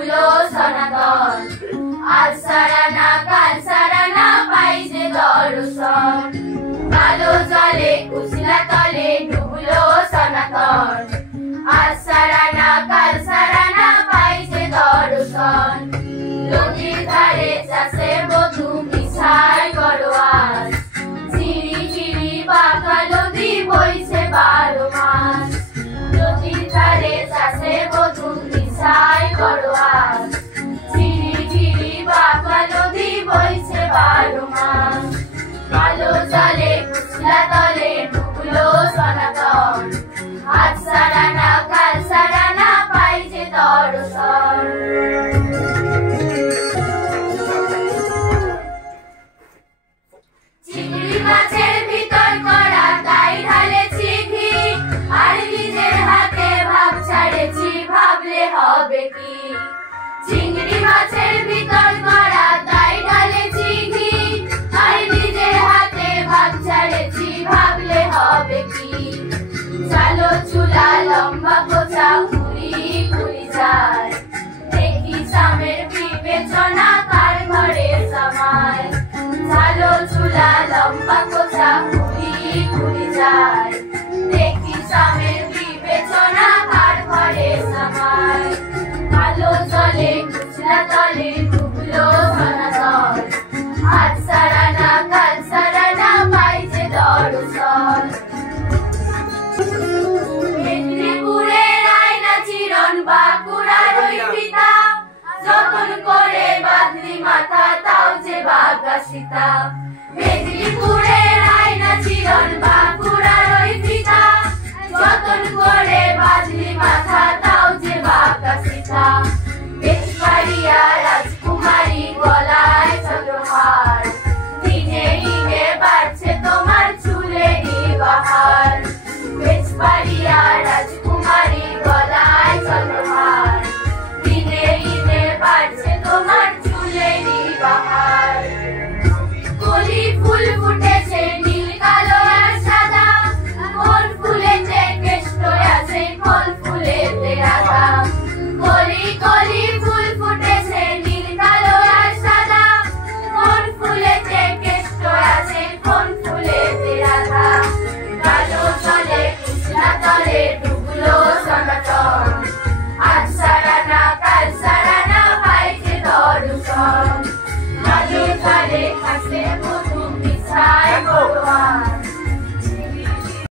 ডুবলো সনাতন। আজ সারা না কাল সারা না পাই যে দর্শন, কালো জলে কুশলা তলে ডুবলো সনাতন। আজ সারা না কাল সারা না পাই যে দর্শন, নদীর ধারে চাষে বধূ মিশাই করো আজ, ঝিরি ঝিরি বাঁকা নদী বইছে 12 মাস। নদীর ধারে চাষে বধূ মিশাই করো আজ, ঝিরি ঝিরি বাঁকা নদী বইছে 12 মাস। কালো জলে কুশলা তলে ডুবলো সনাতন। আজ সারা না কাল সারা না পাই যে দর্শন। চিংড়ি মাছের ভিতর করা তাই ঢালেছি ঘি, আর নিজের হাতে ভাব ছাড়েছি ভাবলে হবে কি। চিংড়ি মাছের ভিতর করা তাই ঢালেছি ঘি, আর নিজের হাতে ভাব ছাড়েছি ভাবলে হবে কি। চালো চুলা লম্বা কোচা ঘুরি ঘুরি যায়, দেখি সামের বিবেচনা কার ঘরে সামায়। চালো চুলা লম্বা কোচা ঘুরি ঘুরি যায়,